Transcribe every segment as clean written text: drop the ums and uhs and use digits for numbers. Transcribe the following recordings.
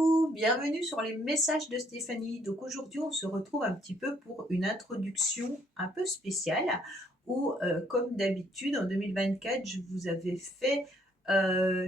Coucou, bienvenue sur les messages de Stéphanie. Donc aujourd'hui, on se retrouve un petit peu pour une introduction un peu spéciale où, comme d'habitude, en 2024, je vous avais fait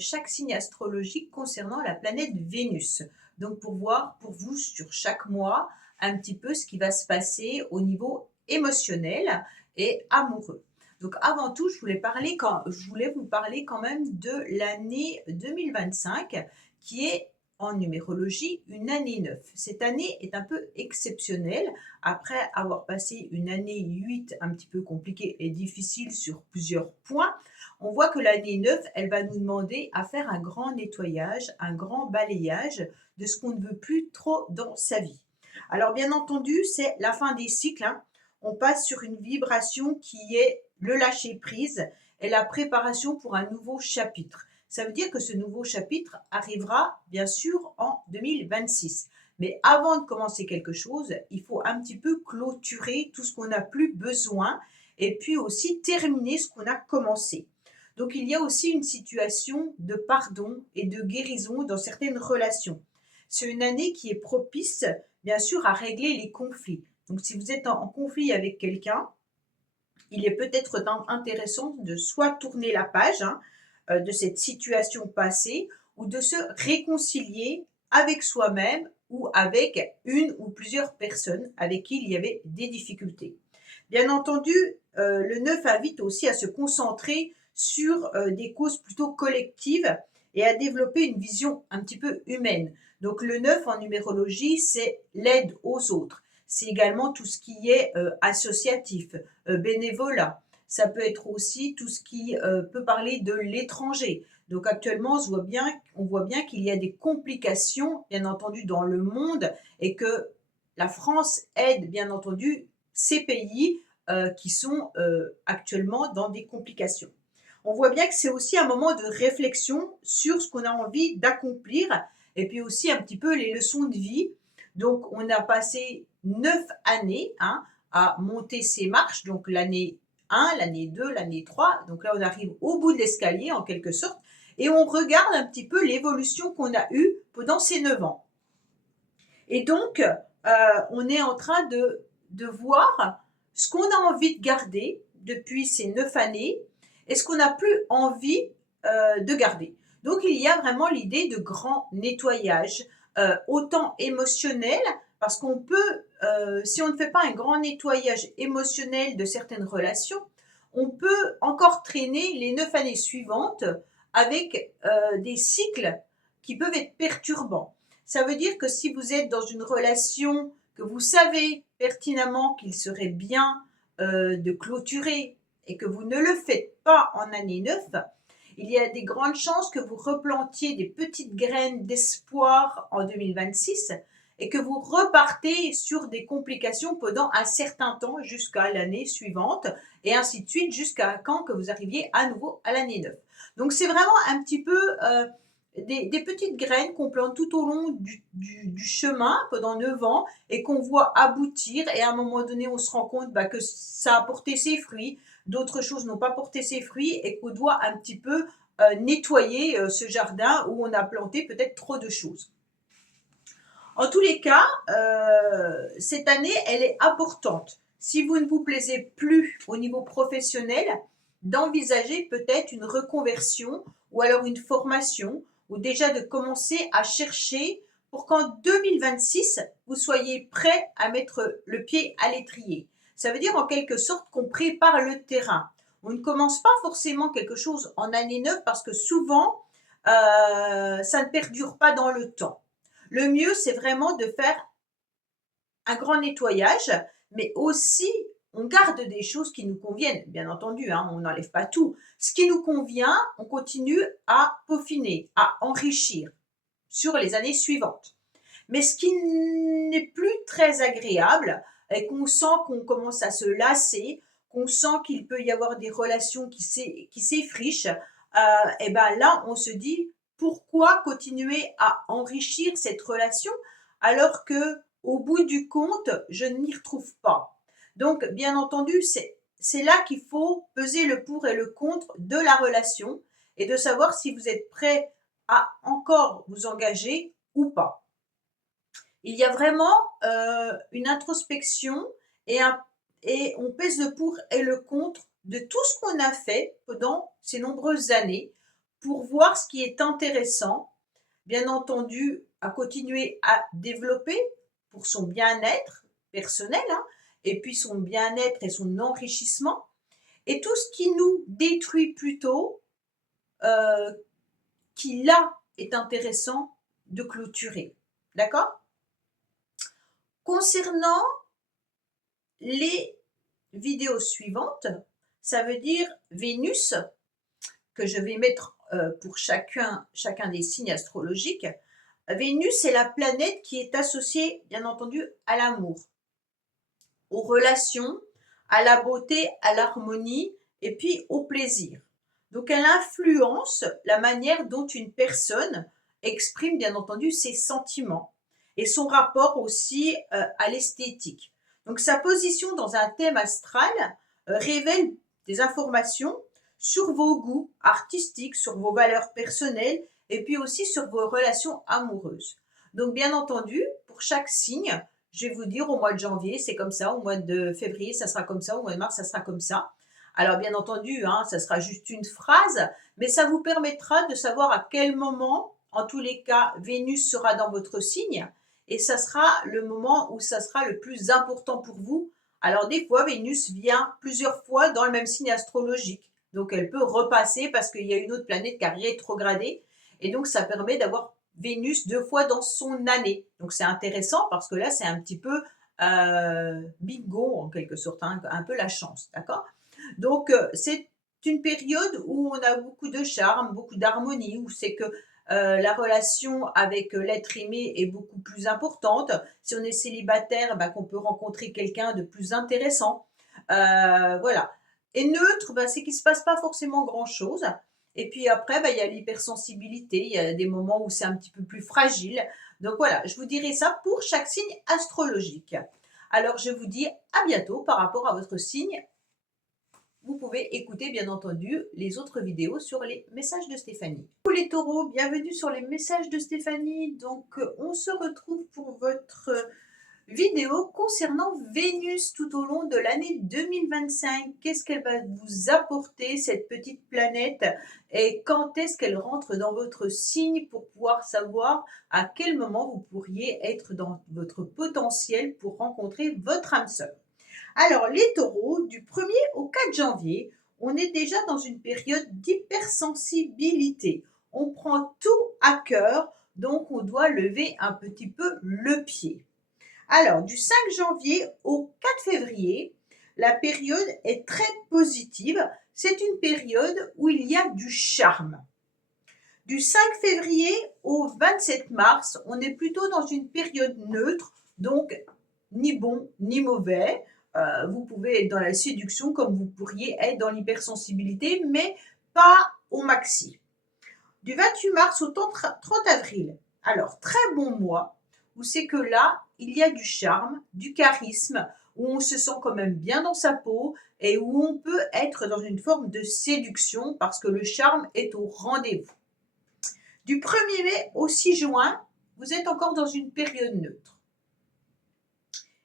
chaque signe astrologique concernant la planète Vénus. Donc pour voir pour vous sur chaque mois un petit peu ce qui va se passer au niveau émotionnel et amoureux. Donc avant tout, je voulais vous parler quand même de l'année 2025 qui est en numérologie une année 9. Cette année est un peu exceptionnelle. Après avoir passé une année 8 un petit peu compliquée et difficile sur plusieurs points, on voit que l'année 9, elle va nous demander à faire un grand nettoyage, un grand balayage de ce qu'on ne veut plus trop dans sa vie. Alors bien entendu, c'est la fin des cycles, hein. On passe sur une vibration qui est le lâcher-prise et la préparation pour un nouveau chapitre. Ça veut dire que ce nouveau chapitre arrivera bien sûr en 2026. Mais avant de commencer quelque chose, il faut un petit peu clôturer tout ce qu'on n'a plus besoin et puis aussi terminer ce qu'on a commencé. Donc il y a aussi une situation de pardon et de guérison dans certaines relations. C'est une année qui est propice, bien sûr, à régler les conflits. Donc si vous êtes en conflit avec quelqu'un, il est peut-être intéressant de soit tourner la page, hein, de cette situation passée ou de se réconcilier avec soi-même ou avec une ou plusieurs personnes avec qui il y avait des difficultés. Bien entendu, le 9 invite aussi à se concentrer sur des causes plutôt collectives et à développer une vision un petit peu humaine. Donc le 9 en numérologie, c'est l'aide aux autres. C'est également tout ce qui est associatif, bénévolat. Ça peut être aussi tout ce qui peut parler de l'étranger. Donc actuellement, on voit bien qu'il y a des complications, bien entendu, dans le monde et que la France aide, bien entendu, ces pays qui sont actuellement dans des complications. On voit bien que c'est aussi un moment de réflexion sur ce qu'on a envie d'accomplir et puis aussi un petit peu les leçons de vie. Donc, on a passé 9 années, hein, à monter ces marches. Donc, l'année 1, l'année 2, l'année 3. Donc là, on arrive au bout de l'escalier en quelque sorte. Et on regarde un petit peu l'évolution qu'on a eue pendant ces 9 ans. Et donc, on est en train de voir ce qu'on a envie de garder depuis ces 9 années et ce qu'on n'a plus envie de garder. Donc, il y a vraiment l'idée de grand nettoyage, autant émotionnel, parce qu'on peut, si on ne fait pas un grand nettoyage émotionnel de certaines relations, on peut encore traîner les 9 années suivantes avec des cycles qui peuvent être perturbants. Ça veut dire que si vous êtes dans une relation que vous savez pertinemment qu'il serait bien de clôturer et que vous ne le faites pas en année 9, il y a des grandes chances que vous replantiez des petites graines d'espoir en 2026 et que vous repartez sur des complications pendant un certain temps jusqu'à l'année suivante et ainsi de suite jusqu'à quand que vous arriviez à nouveau à l'année 9. Donc c'est vraiment un petit peu des petites graines qu'on plante tout au long du chemin pendant 9 ans et qu'on voit aboutir et à un moment donné on se rend compte que ça a porté ses fruits, d'autres choses n'ont pas porté ses fruits et qu'on doit un petit peu nettoyer ce jardin où on a planté peut-être trop de choses. En tous les cas, cette année, elle est importante. Si vous ne vous plaisez plus au niveau professionnel, d'envisager peut-être une reconversion ou alors une formation ou déjà de commencer à chercher pour qu'en 2026, vous soyez prêt à mettre le pied à l'étrier. Ça veut dire en quelque sorte qu'on prépare le terrain. On ne commence pas forcément quelque chose en année 9 parce que souvent, ça ne perdure pas dans le temps. Le mieux, c'est vraiment de faire un grand nettoyage, mais aussi on garde des choses qui nous conviennent, bien entendu, hein, on n'enlève pas tout. Ce qui nous convient, on continue à peaufiner, à enrichir sur les années suivantes. Mais ce qui n'est plus très agréable et qu'on sent qu'on commence à se lasser, qu'on sent qu'il peut y avoir des relations qui s'effrichent, et ben là, on se dit pourquoi continuer à enrichir cette relation alors que au bout du compte, je ne m'y retrouve pas. Donc, bien entendu, c'est là qu'il faut peser le pour et le contre de la relation et de savoir si vous êtes prêt à encore vous engager ou pas. Il y a vraiment une introspection et, et on pèse le pour et le contre de tout ce qu'on a fait pendant ces nombreuses années pour voir ce qui est intéressant, bien entendu, à continuer à développer pour son bien-être personnel, hein, et puis son bien-être et son enrichissement, et tout ce qui nous détruit plutôt, euh, qui là est intéressant de clôturer. D'accord? Concernant les vidéos suivantes, ça veut dire Vénus, que je vais mettre pour chacun des signes astrologiques. Vénus est la planète qui est associée, bien entendu, à l'amour, aux relations, à la beauté, à l'harmonie et puis au plaisir. Donc elle influence la manière dont une personne exprime, bien entendu, ses sentiments et son rapport aussi à l'esthétique. Donc sa position dans un thème astral révèle des informations sur vos goûts artistiques, sur vos valeurs personnelles et puis aussi sur vos relations amoureuses. Donc bien entendu, pour chaque signe, je vais vous dire au mois de janvier, c'est comme ça, au mois de février, ça sera comme ça, au mois de mars, ça sera comme ça. Alors bien entendu, hein, ça sera juste une phrase, mais ça vous permettra de savoir à quel moment, en tous les cas, Vénus sera dans votre signe, et ça sera le moment où ça sera le plus important pour vous. Alors des fois, Vénus vient plusieurs fois dans le même signe astrologique, donc elle peut repasser parce qu'il y a une autre planète qui a rétrogradé, et donc ça permet d'avoir Vénus 2 fois dans son année. Donc c'est intéressant parce que là, c'est un petit peu bingo en quelque sorte, hein, un peu la chance, d'accord? Donc c'est une période où on a beaucoup de charme, beaucoup d'harmonie, où c'est que la relation avec l'être aimé est beaucoup plus importante. Si on est célibataire, bah, qu'on peut rencontrer quelqu'un de plus intéressant. Voilà. Et neutre, bah, c'est qu'il ne se passe pas forcément grand-chose. Et puis après, bah, il y a l'hypersensibilité, il y a des moments où c'est un petit peu plus fragile. Donc voilà, je vous dirai ça pour chaque signe astrologique. Alors je vous dis à bientôt par rapport à votre signe. Vous pouvez écouter bien entendu les autres vidéos sur les messages de Stéphanie. Pour les taureaux, bienvenue sur les messages de Stéphanie. Donc on se retrouve pour votre vidéo concernant Vénus tout au long de l'année 2025. Qu'est-ce qu'elle va vous apporter, cette petite planète, et quand est-ce qu'elle rentre dans votre signe pour pouvoir savoir à quel moment vous pourriez être dans votre potentiel pour rencontrer votre âme sœur. Alors, les taureaux, du 1er au 4 janvier, on est déjà dans une période d'hypersensibilité. On prend tout à cœur, donc on doit lever un petit peu le pied. Alors, du 5 janvier au 4 février, la période est très positive. C'est une période où il y a du charme. Du 5 février au 27 mars, on est plutôt dans une période neutre, donc ni bon ni mauvais. Vous pouvez être dans la séduction comme vous pourriez être dans l'hypersensibilité, mais pas au maxi. Du 28 mars au 30 avril, alors très bon mois, où c'est que là, il y a du charme, du charisme, où on se sent quand même bien dans sa peau et où on peut être dans une forme de séduction parce que le charme est au rendez-vous. Du 1er mai au 6 juin, vous êtes encore dans une période neutre.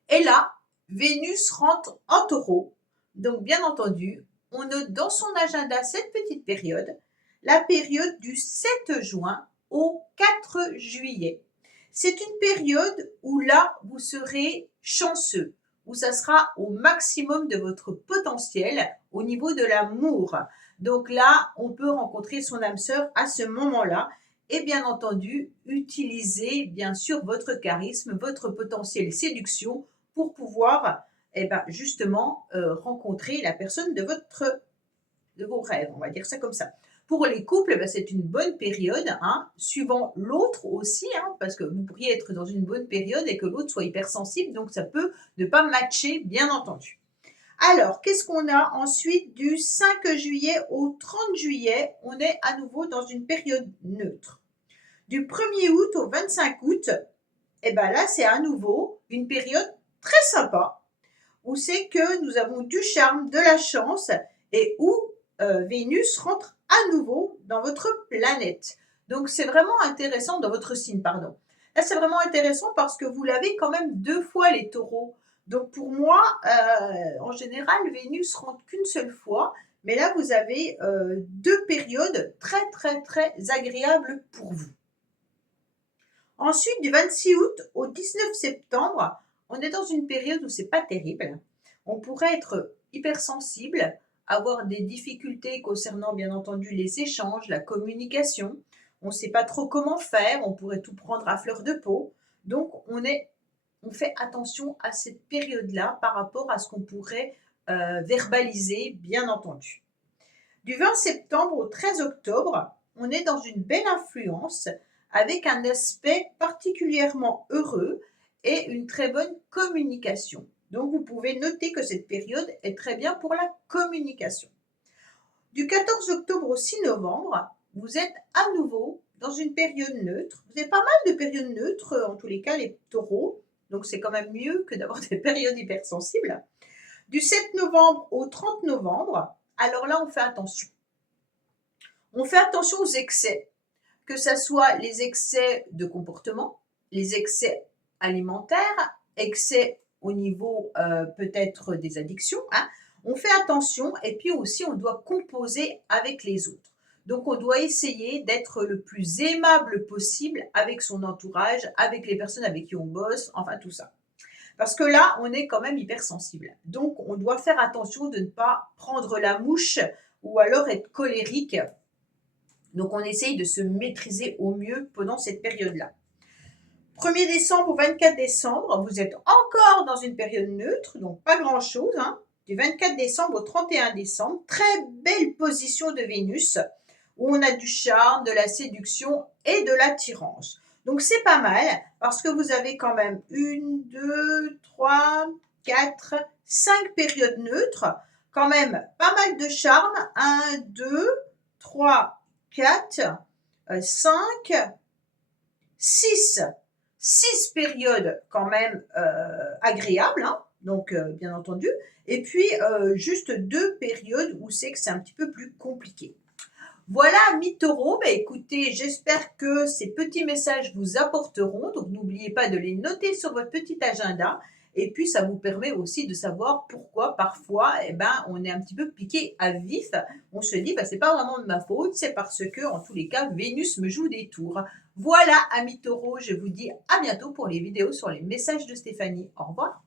Et là, Vénus rentre en taureau. Donc, bien entendu, on note dans son agenda cette petite période, la période du 7 juin au 4 juillet. C'est une période où là, vous serez chanceux, où ça sera au maximum de votre potentiel au niveau de l'amour. Donc là, on peut rencontrer son âme sœur à ce moment-là. Et bien entendu, utiliser bien sûr votre charisme, votre potentiel séduction pour pouvoir justement rencontrer la personne de vos rêves, on va dire ça comme ça. Pour les couples, c'est une bonne période, hein, suivant l'autre aussi, hein, parce que vous pourriez être dans une bonne période et que l'autre soit hypersensible, donc ça peut ne pas matcher, bien entendu. Alors, qu'est-ce qu'on a ensuite du 5 juillet au 30 juillet? On est à nouveau dans une période neutre. Du 1er août au 25 août, là, c'est à nouveau une période très sympa, où c'est que nous avons du charme, de la chance, et où Vénus rentre à nouveau dans votre planète. Donc, c'est vraiment intéressant, dans votre signe, pardon. Là, c'est vraiment intéressant parce que vous l'avez quand même 2 fois les taureaux. Donc pour moi, en général, Vénus rentre qu'une seule fois, mais là, vous avez 2 périodes très, très, très agréables pour vous. Ensuite, du 26 août au 19 septembre, on est dans une période où c'est pas terrible. On pourrait être hypersensible, avoir des difficultés concernant bien entendu les échanges, la communication. On ne sait pas trop comment faire, on pourrait tout prendre à fleur de peau. Donc on fait attention à cette période-là par rapport à ce qu'on pourrait verbaliser, bien entendu. Du 20 septembre au 13 octobre, on est dans une belle influence avec un aspect particulièrement heureux et une très bonne communication. Donc vous pouvez noter que cette période est très bien pour la communication. Du 14 octobre au 6 novembre, vous êtes à nouveau dans une période neutre. Vous avez pas mal de périodes neutres, en tous les cas les taureaux, donc c'est quand même mieux que d'avoir des périodes hypersensibles. Du 7 novembre au 30 novembre, alors là on fait attention. On fait attention aux excès, que ce soit les excès de comportement, les excès alimentaires, excès au niveau peut-être des addictions. Hein. On fait attention et puis aussi on doit composer avec les autres. Donc on doit essayer d'être le plus aimable possible avec son entourage, avec les personnes avec qui on bosse, enfin tout ça. Parce que là, on est quand même hypersensible. Donc on doit faire attention de ne pas prendre la mouche ou alors être colérique. Donc on essaye de se maîtriser au mieux pendant cette période-là. 1er décembre au 24 décembre, vous êtes encore dans une période neutre, donc pas grand-chose. Hein. Du 24 décembre au 31 décembre, très belle position de Vénus, où on a du charme, de la séduction et de l'attirance. Donc c'est pas mal, parce que vous avez quand même 1, 2, 3, 4, 5 périodes neutres, quand même pas mal de charme. 1, 2, 3, 4, 5, 6. 6 périodes quand même agréables, hein, donc bien entendu, et puis juste 2 périodes où c'est que c'est un petit peu plus compliqué. Voilà, amis taureaux, écoutez, j'espère que ces petits messages vous apporteront, donc n'oubliez pas de les noter sur votre petit agenda, et puis ça vous permet aussi de savoir pourquoi parfois on est un petit peu piqué à vif, on se dit c'est pas vraiment de ma faute, c'est parce que en tous les cas Vénus me joue des tours. Voilà, amis taureaux, je vous dis à bientôt pour les vidéos sur les messages de Stéphanie. Au revoir.